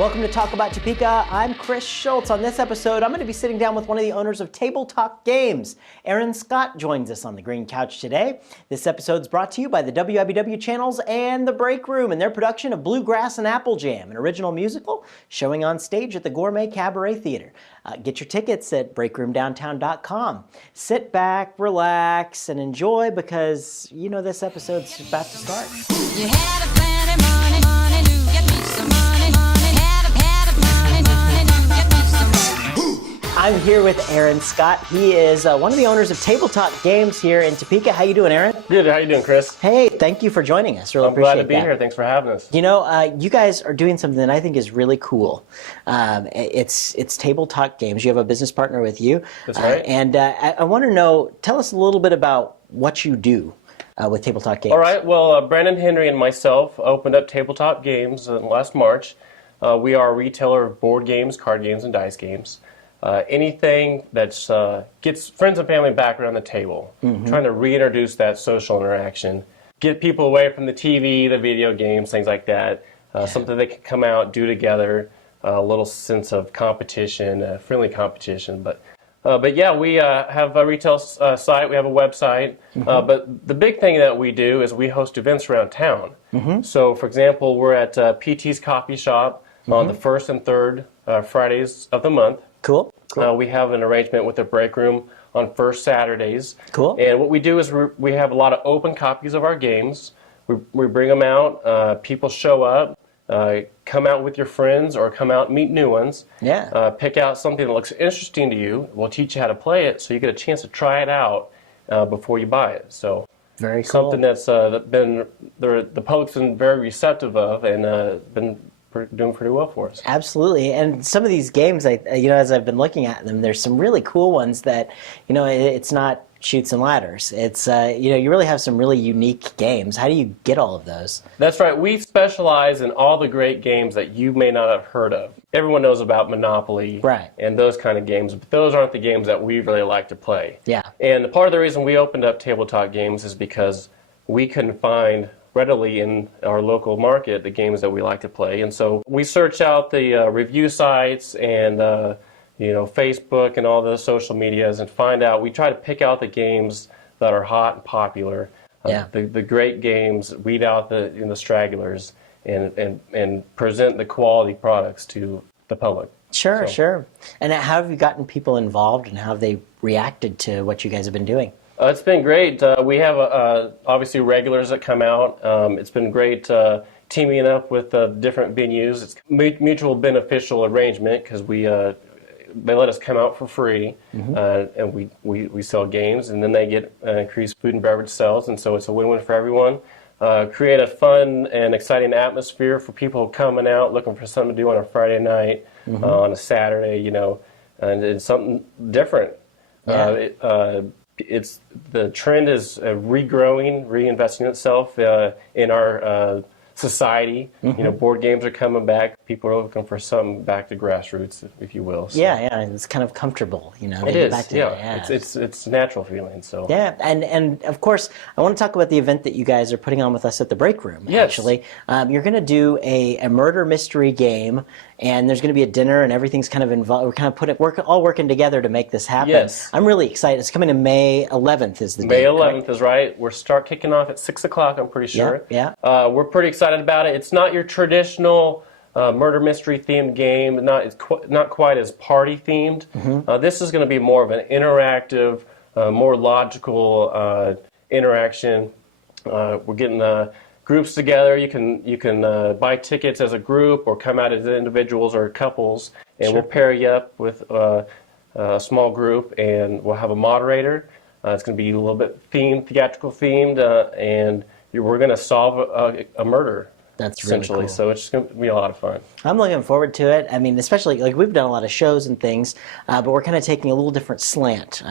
Welcome to Talk About Topeka. I'm Chris Schultz. On this episode, I'm going to be sitting down with one of the owners of Table Talk Games. Aaron Scott joins us on the green couch today. This episode is brought to you by the WIBW channels and The Break Room and their production of Bluegrass and Apple Jam, an original musical showing on stage at the Gourmet Cabaret Theater. Get your tickets at breakroomdowntown.com. Sit back, relax, and enjoy because you know this episode's about to start. You had a plenty money to get me some money. I'm here with Aaron Scott. He is one of the owners of Table Talk Games here in Topeka. How you doing, Aaron? Good. How you doing, Chris? Hey, thank you for joining us. Really I'm appreciate glad to be that. here. Thanks for having us. You know, you guys are doing something that I think is really cool. It's Table Talk Games. You have a business partner with you. That's right. And I want to know, tell us a little bit about what you do with Table Talk Games. All right. Well, Brandon Henry and myself opened up Tabletop Games last March. We are a retailer of board games, card games, and dice games. Anything that gets friends and family back around the table, trying to reintroduce that social interaction, get people away from the TV, the video games, things like that, something they can come out, do together, a little sense of competition, friendly competition. But yeah, we have a retail site, we have a website, but the big thing that we do is we host events around town. So, for example, we're at PT's Coffee Shop on the first and third Fridays of the month. Cool. We have an arrangement with the Break Room on first Saturdays. Cool. And what we do is we have a lot of open copies of our games. We bring them out. People show up. Come out with your friends or come out and meet new ones. Yeah. Pick out something that looks interesting to you. We'll teach you how to play it so you get a chance to try it out before you buy it. So Very cool. something that's been the public's been very receptive of and been doing pretty well for us. Absolutely, and some of these games, as I've been looking at them, there's some really cool ones that, it's not shoots and ladders. It's, you really have some really unique games. How do you get all of those? That's right. We specialize in all the great games that you may not have heard of. Everyone knows about Monopoly Right. and those kind of games, but those aren't the games that we really like to play. Yeah. And part of the reason we opened up Table Talk Games is because we couldn't find readily in our local market the games that we like to play, and so we search out the review sites and Facebook and all the social medias and find out. We try to pick out the games that are hot and popular, the great games, weed out the stragglers, and present the quality products to the public. Sure. And how have you gotten people involved, and how have they reacted to what you guys have been doing? It's been great. We have obviously regulars that come out. It's been great teaming up with different venues. It's mutual beneficial arrangement because they let us come out for free, and we sell games, and then they get increased food and beverage sales, and so it's a win-win for everyone. Create a fun and exciting atmosphere for people coming out looking for something to do on a Friday night, on a Saturday, and it's something different. Yeah. The trend is regrowing, reinvesting itself in our society. Board games are coming back. People are looking for something back to grassroots, if you will. So. Yeah, it's kind of comfortable, It is, It's a natural feeling. So yeah, and of course, I want to talk about the event that you guys are putting on with us at the Break Room. Yes. Actually, you're going to do a murder mystery game, and there's going to be a dinner, and everything's kind of involved. We're all working together to make this happen. Yes. I'm really excited. It's coming in May 11th is the May date. 11th correct? is right. We're kicking off at 6 o'clock, I'm pretty sure. Yeah. We're pretty excited about it. It's not your traditional murder mystery themed game. It's not quite as party themed. This is going to be more of an interactive, more logical interaction. We're getting groups together. You can buy tickets as a group or come out as individuals or couples, and we'll pair you up with a small group, and we'll have a moderator. It's going to be a little bit theatrical themed, and we're going to solve a murder. That's really essentially. cool. So it's going to be a lot of fun. I'm looking forward to it. I mean, especially we've done a lot of shows and things, but we're kind of taking a little different slant,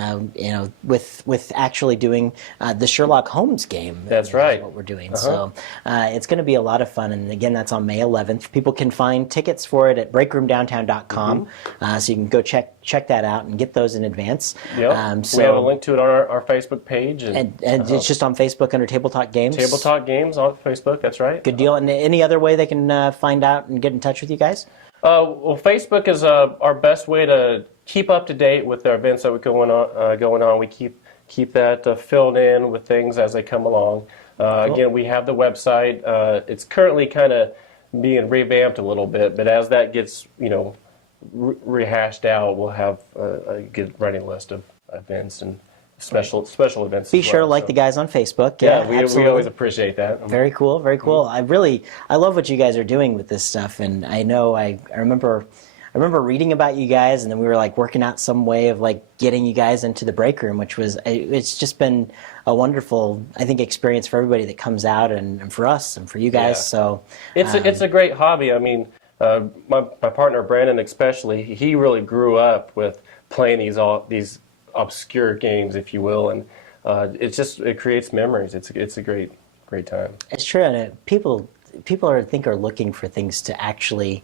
with actually doing the Sherlock Holmes game. That's right. Is what we're doing. So it's going to be a lot of fun. And again, that's on May 11th. People can find tickets for it at breakroomdowntown.com. So you can go check that out and get those in advance. Yep. We have a link to it on our Facebook page. And it's just on Facebook under Table Talk Games? Table Talk Games on Facebook, that's right. Good deal. And any other way they can find out and get in touch with you guys? Well, Facebook is our best way to keep up to date with our events that are going on. We keep that filled in with things as they come along. Cool. Again, we have the website. It's currently kind of being revamped a little bit, but as that gets rehashed out, we'll have a good running list of events and special events. Be as sure to well, like so. the guys on Facebook. Yeah, we absolutely. always appreciate that. Very cool, very cool. I love what you guys are doing with this stuff, and I know I remember reading about you guys, and then we were like working out some way of like getting you guys into the break room, which was it's just been a wonderful, I think, experience for everybody that comes out, and for us and for you guys. Yeah. So It's a great hobby. I mean, my partner Brandon especially, he really grew up with playing these obscure games, if you will, and it creates memories. It's a great time. it's true, and people I think are looking for things to actually.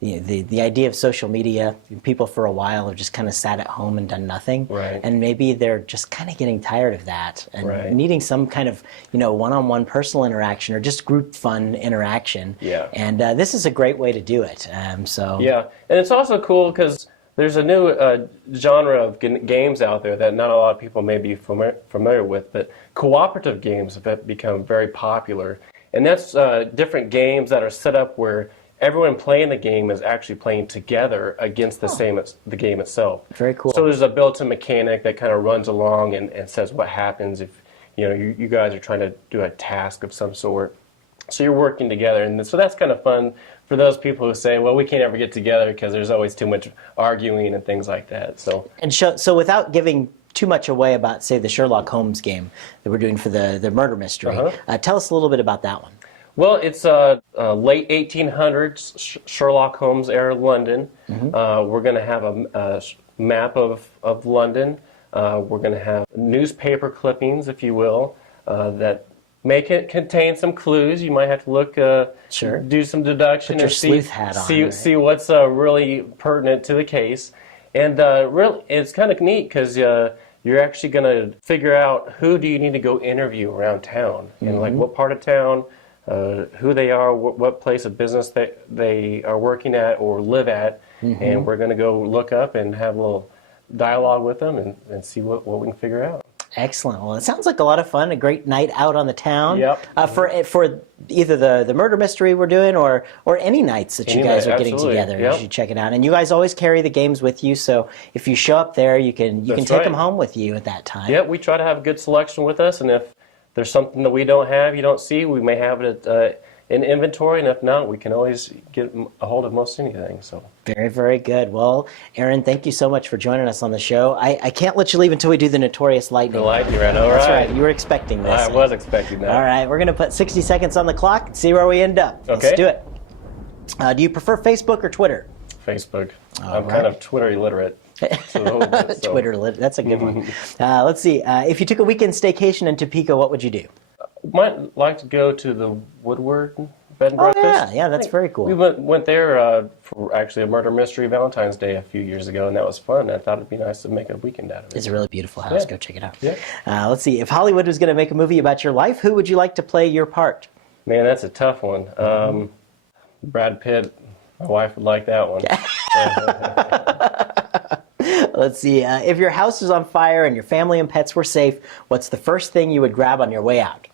The idea of social media, people for a while have just kind of sat at home and done nothing. Right. And maybe they're just kind of getting tired of that and Right. needing some kind of, one-on-one personal interaction or just group fun interaction. Yeah. And this is a great way to do it. So Yeah, and it's also cool because there's a new genre of games out there that not a lot of people may be familiar with, but cooperative games have become very popular. And that's different games that are set up where everyone playing the game is actually playing together against the game itself. Very cool. So there's a built-in mechanic that kind of runs along and says what happens if you guys are trying to do a task of some sort. So you're working together, and so that's kind of fun for those people who say, well, we can't ever get together because there's always too much arguing and things like that. So without giving too much away about, say, the Sherlock Holmes game that we're doing for the murder mystery, tell us a little bit about that one. Well, it's late 1800s Sherlock Holmes era London. We're going to have a map of London. We're going to have newspaper clippings, if you will, that may contain some clues. You might have to look, Sure. do some deduction, Put your and sleuth hat on, right? see what's really pertinent to the case. And really, it's kind of neat because you're actually going to figure out who do you need to go interview around town, and like what part of town. Who they are, what place of business they are working at or live at, and we're going to go look up and have a little dialogue with them and see what we can figure out. Excellent. Well, it sounds like a lot of fun, a great night out on the town. Yep. For either the murder mystery we're doing or any nights that you guys are getting absolutely. together. Yep. You should check it out. And you guys always carry the games with you, so if you show up there, you can take right. them home with you at that time. Yeah, we try to have a good selection with us, and if there's something that we don't have, you don't see, we may have it in inventory, and if not, we can always get a hold of most anything. So Very, very good. Well, Aaron, thank you so much for joining us on the show. I can't let you leave until we do the notorious lightning. the lightning round, all That's right. right. You were expecting this. I was expecting that. All right, we're going to put 60 seconds on the clock and see where we end up. Let's Okay. do it. Do you prefer Facebook or Twitter? Facebook. All I'm right. kind of Twitter illiterate. So, Twitter, that's a good one. Let's see. If you took a weekend staycation in Topeka, what would you do? Might like to go to the Woodward Bed and Oh, Breakfast. yeah, that's very cool. We went there for actually a murder mystery Valentine's Day a few years ago, and that was fun. I thought it'd be nice to make a weekend out of it. It's a really beautiful house. Yeah. Go check it out. Yeah. Let's see. If Hollywood was going to make a movie about your life, who would you like to play your part? Man, that's a tough one. Brad Pitt. My wife would like that one. Let's see. If your house was on fire and your family and pets were safe, what's the first thing you would grab on your way out?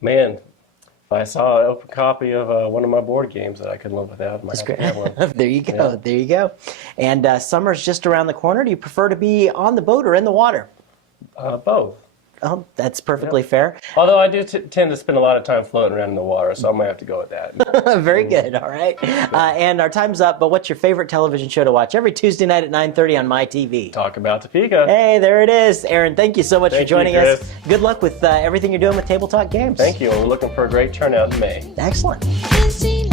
Man, if I saw an open copy of one of my board games that I couldn't live without, I might have to have one. There you go. Yeah. There you go. And summer's just around the corner. Do you prefer to be on the boat or in the water? Both. Oh, that's perfectly fair. Although I do tend to spend a lot of time floating around in the water, so I might have to go with that. Very good. All right. And our time's up. But what's your favorite television show to watch every Tuesday night at 9:30 on My TV? Talk about Topeka. Hey, there it is. Aaron, thank you so much for Thank you, joining us. Chris. Good luck with everything you're doing with Table Talk Games. Thank you. We're looking for a great turnout in May. Excellent. Busy